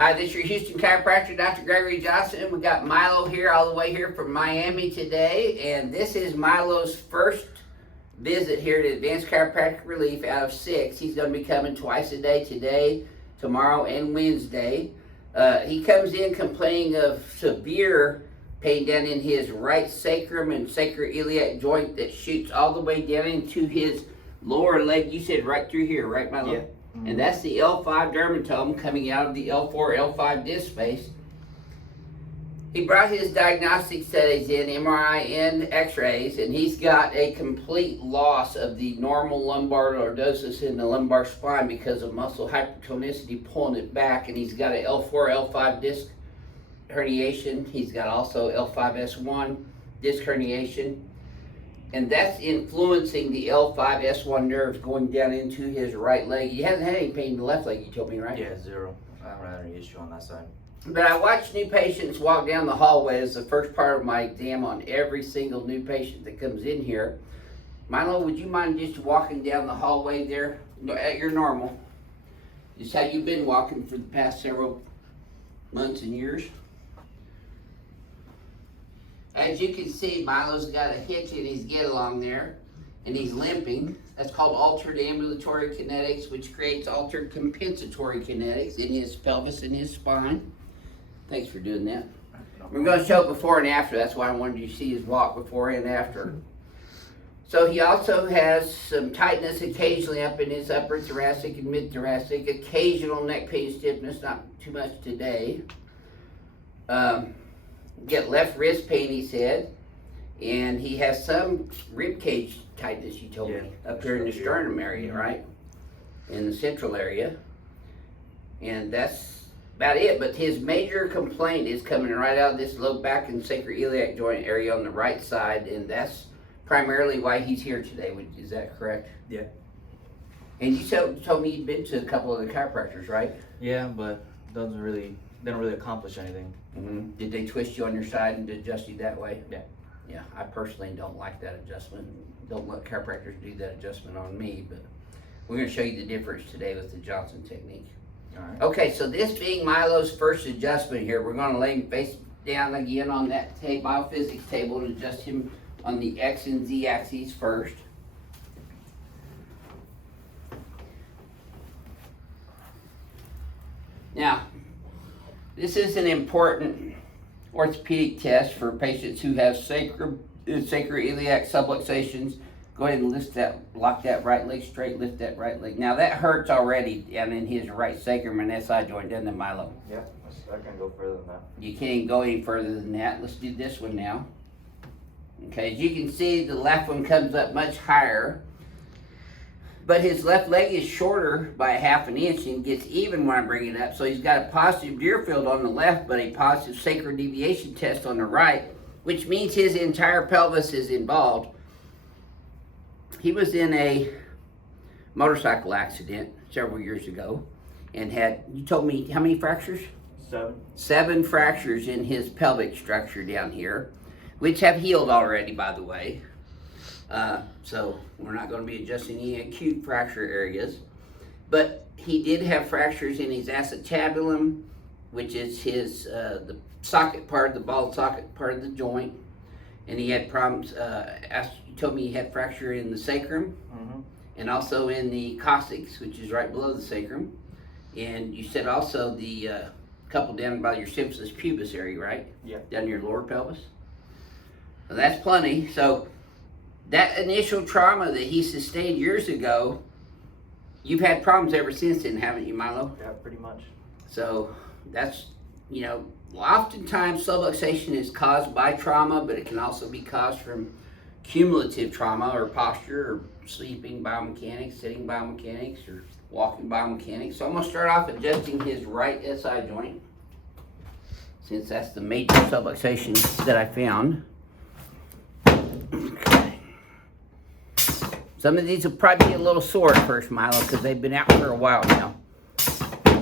Hi, this is your Houston chiropractor, Dr. Gregory Johnson. We got Milo here, all the way here from Miami today, and this is Milo's first visit here to Advanced Chiropractic Relief out of 6. He's going to be coming twice a day, today, tomorrow, and Wednesday. He comes in complaining of severe pain down in his right sacrum and sacroiliac joint that shoots all the way down into his lower leg. You said right through here, right, Milo? Yeah. And that's the L5 dermatome coming out of the L4, L5 disc space. He brought his diagnostic studies in, MRI and x-rays, and he's got a complete loss of the normal lumbar lordosis in the lumbar spine because of muscle hypertonicity pulling it back, and he's got an L4, L5 disc herniation. He's got also L5S1 disc herniation. And that's influencing the L5S1 nerves going down into his right leg. He hasn't had any pain in the left leg, you told me, right? Yeah, 0. I haven't had any issue on that side. But I watch new patients walk down the hallway as the first part of my exam on every single new patient that comes in here. Milo, would you mind just walking down the hallway there at your normal? Just how you've been walking for the past several months and years? As you can see, Milo's got a hitch in his get along there, and he's limping. That's called altered ambulatory kinetics, which creates altered compensatory kinetics in his pelvis and his spine. Thanks for doing that. We're going to show before and after. That's why I wanted you to see his walk before and after. So he also has some tightness occasionally up in his upper thoracic and mid-thoracic, occasional neck pain stiffness, not too much today. Get left wrist pain, he said, and he has some rib cage tightness, you told me, up here in the sternum area, right? In the central area. And that's about it, but his major complaint is coming right out of this low back and sacroiliac joint area on the right side, and that's primarily why he's here today. Is that correct? Yeah. And you told me you'd been to a couple of the chiropractors, right? Yeah, but they don't really accomplish anything. Mm-hmm. Did they twist you on your side and adjust you that way? Yeah. Yeah, I personally don't like that adjustment. Don't let chiropractors do that adjustment on me, but we're going to show you the difference today with the Johnson technique. All right. Okay, so this being Milo's first adjustment here, we're going to lay him face down again on that BioPhysics table and adjust him on the X and Z axes first. Now, this is an important orthopedic test for patients who have sacroiliac subluxations. Go ahead and lock that right leg straight, lift that right leg. Now that hurts already down in his right sacrum and SI joint, doesn't it, Milo? Yeah, I can go further than that. You can't go any further than that. Let's do this one now. Okay, as you can see, the left one comes up much higher, but his left leg is shorter by a ½ inch and gets even when I bring it up. So he's got a positive Deerfield on the left, but a positive sacral deviation test on the right, which means his entire pelvis is involved. He was in a motorcycle accident several years ago and had, you told me, how many fractures? 7. 7 fractures in his pelvic structure down here, which have healed already, by the way. So we're not going to be adjusting any acute fracture areas. But he did have fractures in his acetabulum, which is his the socket part, the ball socket part of the joint. And he had problems, you told me he had fracture in the sacrum, and also in the coccyx, which is right below the sacrum. And you said also the couple down by your symphysis pubis area, right? Yeah. Down your lower pelvis. Well, that's plenty. So that initial trauma that he sustained years ago, you've had problems ever since then, haven't you, Milo? Yeah, pretty much. So that's, oftentimes subluxation is caused by trauma, but it can also be caused from cumulative trauma or posture or sleeping biomechanics, sitting biomechanics, or walking biomechanics. So I'm going to start off adjusting his right SI joint, since that's the major subluxation that I found. Okay. Some of these will probably be a little sore at first, Milo, because they've been out for a while now.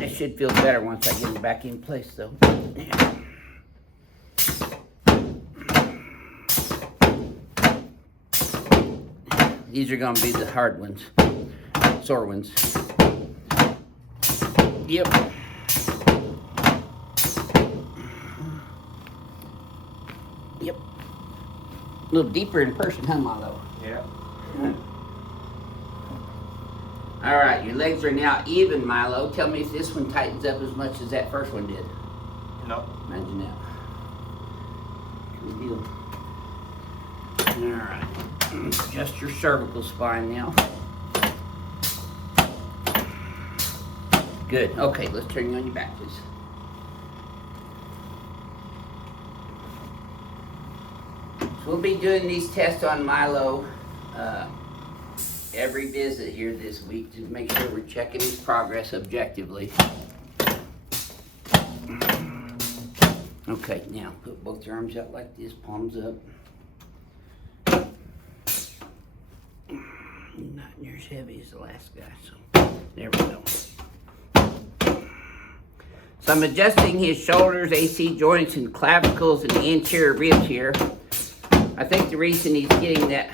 It should feel better once I get them back in place, though. Yeah. These are going to be the hard ones, sore ones. Yep. A little deeper in person, huh, Milo? Yeah. All right, your legs are now even, Milo. Tell me if this one tightens up as much as that first one did. No. Imagine that. Good deal. All right. Adjust your cervical spine now. Good. Okay, let's turn you on your back, please. So we'll be doing these tests on Milo every visit here this week to make sure we're checking his progress objectively. Okay, now put both your arms out like this, palms up. Not near as heavy as the last guy, so there we go. So I'm adjusting his shoulders, AC joints, and clavicles and the anterior ribs here. I think the reason he's getting that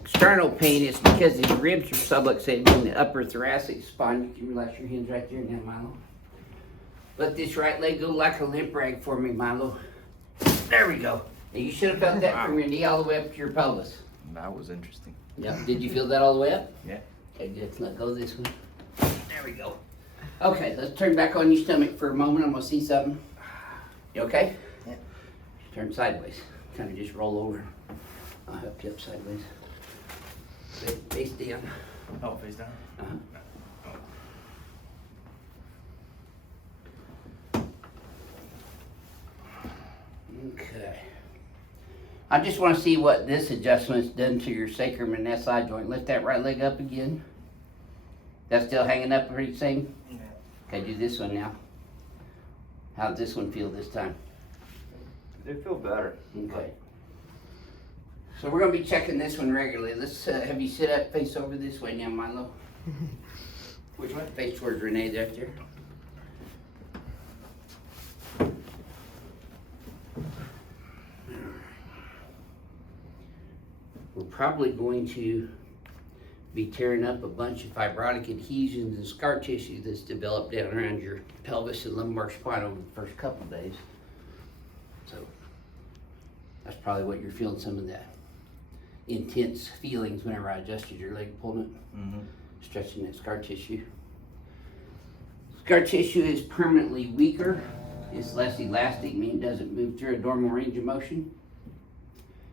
external pain is because his ribs are subluxated in the upper thoracic spine. You can relax your hands right there now, Milo. Let this right leg go like a limp rag for me, Milo. There we go. Now you should have felt that from your knee all the way up to your pelvis. That was interesting. Yeah. Did you feel that all the way up? Yeah. Okay, good. Let go of this one. There we go. Okay, let's turn back on your stomach for a moment. I'm gonna see something. You okay? Yeah. Turn sideways. Kind of just roll over. I'll help you up sideways. Face down. Oh, face down. Uh-huh. Okay. I just want to see what this adjustment's done to your sacrum and SI joint. Lift that right leg up again. That's still hanging up pretty same? Yeah. Okay, do this one now. How'd this one feel this time? They feel better. Okay. So we're gonna be checking this one regularly. Let's have you sit up, face over this way now, Milo. Which way? Face towards Renee right there. We're probably going to be tearing up a bunch of fibrotic adhesions and scar tissue that's developed down around your pelvis and lumbar spine over the first couple of days. So that's probably what you're feeling, some of that intense feelings whenever I adjusted your leg, pulling it, stretching that scar tissue. Scar tissue is permanently weaker. It's less elastic, meaning it doesn't move through a normal range of motion.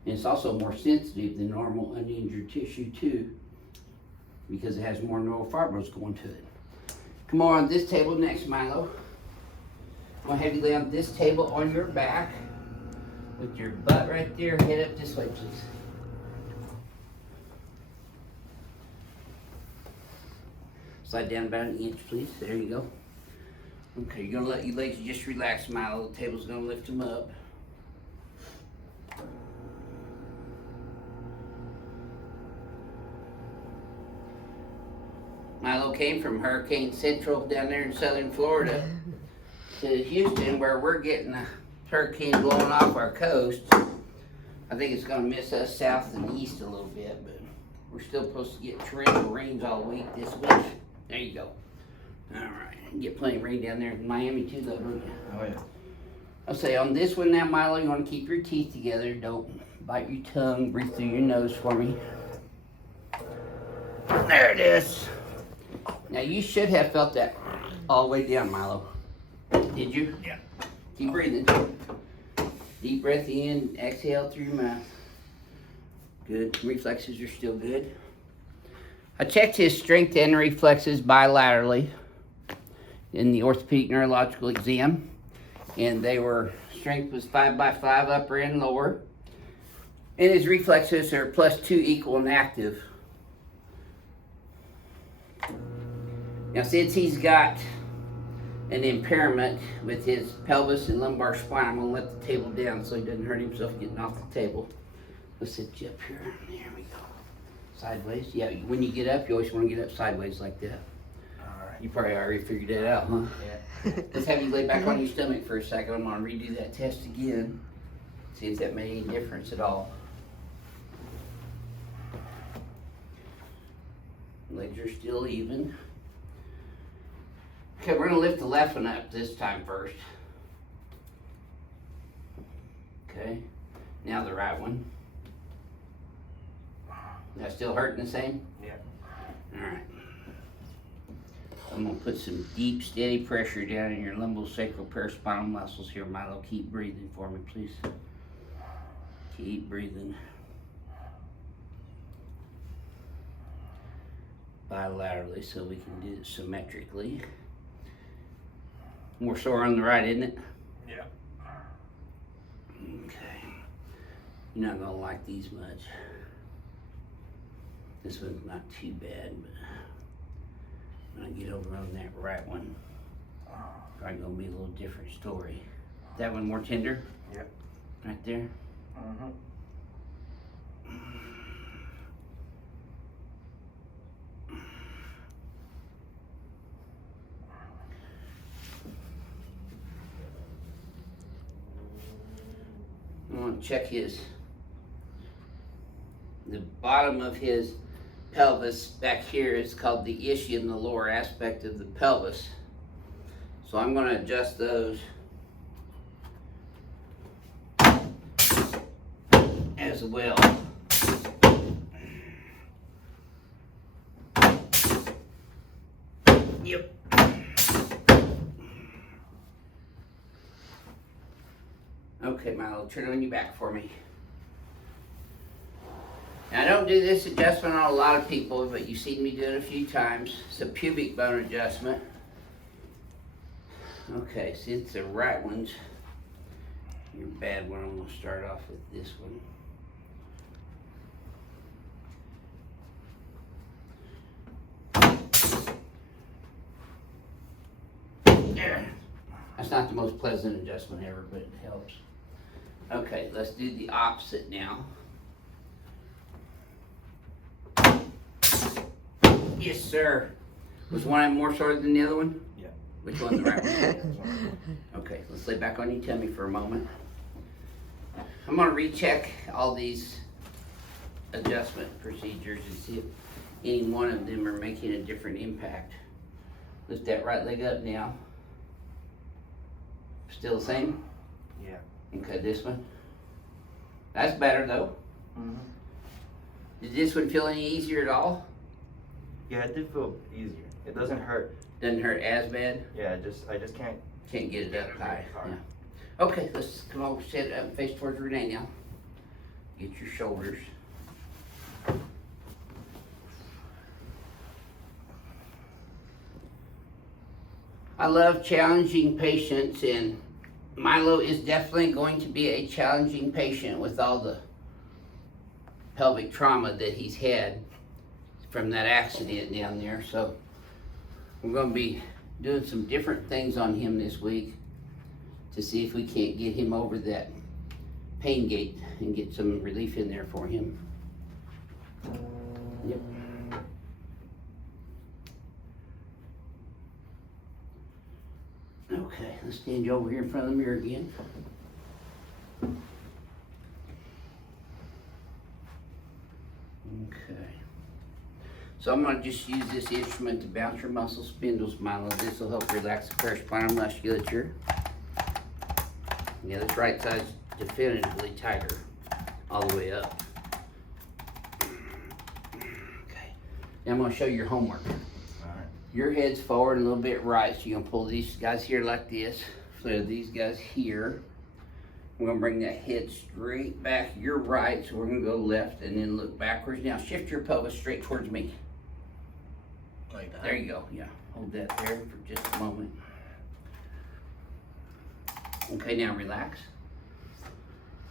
And it's also more sensitive than normal uninjured tissue too, because it has more neurofibrils going to it. Come on this table next, Milo. I'm gonna have you lay on this table on your back with your butt right there, head up this way, please. Slide down about an inch, please. There you go. Okay, you're gonna let your legs just relax, Milo. The table's gonna lift them up. Milo came from Hurricane Central down there in southern Florida to Houston, where we're getting a hurricane blowing off our coast. I think it's gonna miss us south and east a little bit, but we're still supposed to get torrential rains all week this week. There you go. All right, you get plenty of rain down there in Miami too, though, don't you? Oh yeah. I'll say on this one now, Milo, you want to keep your teeth together. Don't bite your tongue. Breathe through your nose for me. There it is. Now you should have felt that all the way down, Milo. Did you? Yeah. Keep breathing. Deep breath in, exhale through your mouth. Good. Reflexes are still good. I checked his strength and reflexes bilaterally in the orthopedic neurological exam, and they were, strength was 5x5 upper and lower, and his reflexes are +2 equal and active. Now since he's got an impairment with his pelvis and lumbar spine, I'm gonna let the table down so he doesn't hurt himself getting off the table. Let's sit you up here. There we go. Sideways. Yeah, when you get up, you always want to get up sideways like that. Alright. You probably already figured that out, huh? Yeah. Let's have you lay back on your stomach for a second. I'm gonna redo that test again. See if that made any difference at all. Legs are still even. Okay, we're gonna lift the left one up this time first. Okay. Now the right one. That still hurting the same? Yeah. Alright. I'm gonna put some deep, steady pressure down in your lumbosacral-paraspinal muscles here, Milo. Keep breathing for me, please. Keep breathing. Bilaterally so we can do it symmetrically. More sore on the right, isn't it? Yeah. Okay. You're not gonna like these much. This one's not too bad, but when I get over on that right one, probably gonna be a little different story. That one more tender? Yep. Right there? Mm-hmm. I'm gonna check the bottom of his pelvis back here is called the ischium, the lower aspect of the pelvis. So I'm gonna adjust those as well. Yep. Okay, Milo, turn on your back for me. Now, I don't do this adjustment on a lot of people, but you've seen me do it a few times. It's a pubic bone adjustment. Okay, since the right one's your bad one, I'm gonna start off with this one. There. That's not the most pleasant adjustment ever, but it helps. Okay, let's do the opposite now. Yes, sir. Was one more sore than the other one? Yeah. Which one's the right one? Okay, let's lay back on your tummy for a moment. I'm gonna recheck all these adjustment procedures and see if any one of them are making a different impact. Lift that right leg up now. Still the same? Yeah. Okay, this one. That's better though. Mm-hmm. Did this one feel any easier at all? Yeah, it did feel easier. It doesn't hurt. Doesn't hurt as bad? Yeah, I just can't. Can't get it up high. Yeah. Okay, let's come over, set it up and face towards Renee now. Get your shoulders. I love challenging patients, and Milo is definitely going to be a challenging patient with all the pelvic trauma that he's had from that accident down there. So we're going to be doing some different things on him this week to see if we can't get him over that pain gate and get some relief in there for him. Yep. Okay, let's stand you over here in front of the mirror again. Okay. So I'm gonna just use this instrument to bounce your muscle spindles, Milo. This will help relax the paraspinal musculature. Yeah, this right side's definitively tighter all the way up. Okay. Now I'm gonna show you your homework. Alright. Your head's forward and a little bit right, so you're gonna pull these guys here like this. So these guys here. We're gonna bring that head straight back. You're right, so we're gonna go left and then look backwards. Now shift your pelvis straight towards me. Like that? There you go, yeah. Hold that there for just a moment. Okay, now relax.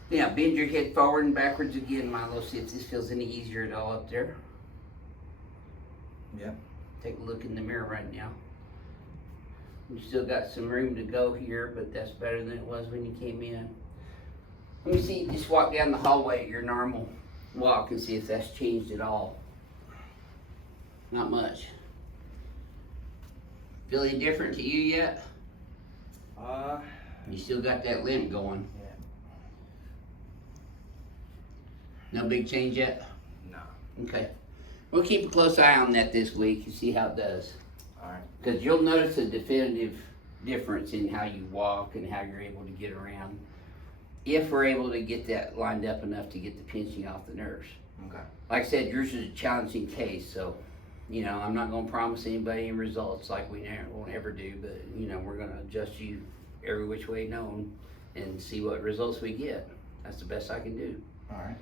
Now bend your head forward and backwards again, Milo. See if this feels any easier at all up there. Yeah. Take a look in the mirror right now. You still got some room to go here, but that's better than it was when you came in. Let me see, just walk down the hallway at your normal walk and see if that's changed at all. Not much. Feel any different to you yet? You still got that limp going. Yeah. No big change yet? No. Okay. We'll keep a close eye on that this week and see how it does. Alright. Because you'll notice a definitive difference in how you walk and how you're able to get around. if we're able to get that lined up enough to get the pinching off the nerves. Okay. Like I said, yours is a challenging case, so, you know, I'm not gonna promise anybody any results like we won't ever do, but, you know, we're gonna adjust you every which way known and see what results we get. That's the best I can do. All right.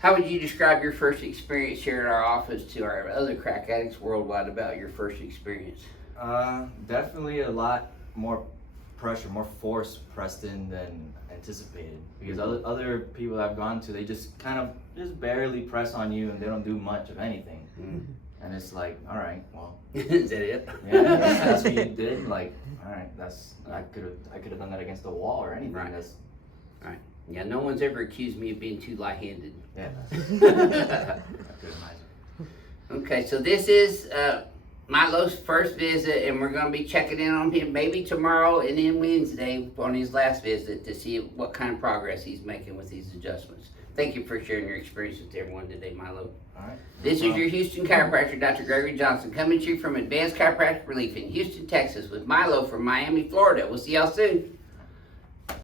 How would you describe your first experience here in our office to our other crack addicts worldwide about your first experience? Definitely a lot more pressure, more force pressed in than anticipated. Because other people I've gone to, they just kind of just barely press on you and they don't do much of anything. And it's like, all right, well, Is that it? yeah, that's what you did. Like, all right, I could have done that against the wall or anything. Right. That's Yeah, no one's ever accused me of being too light-handed. yeah. I could imagine. Okay, so this is Milo's first visit, and we're going to be checking in on him maybe tomorrow and then Wednesday on his last visit to see what kind of progress he's making with these adjustments. Thank you for sharing your experience with everyone today, Milo. All right. This is your Houston chiropractor, Dr. Gregory Johnson, coming to you from Advanced Chiropractic Relief in Houston, Texas, with Milo from Miami, Florida. We'll see y'all soon.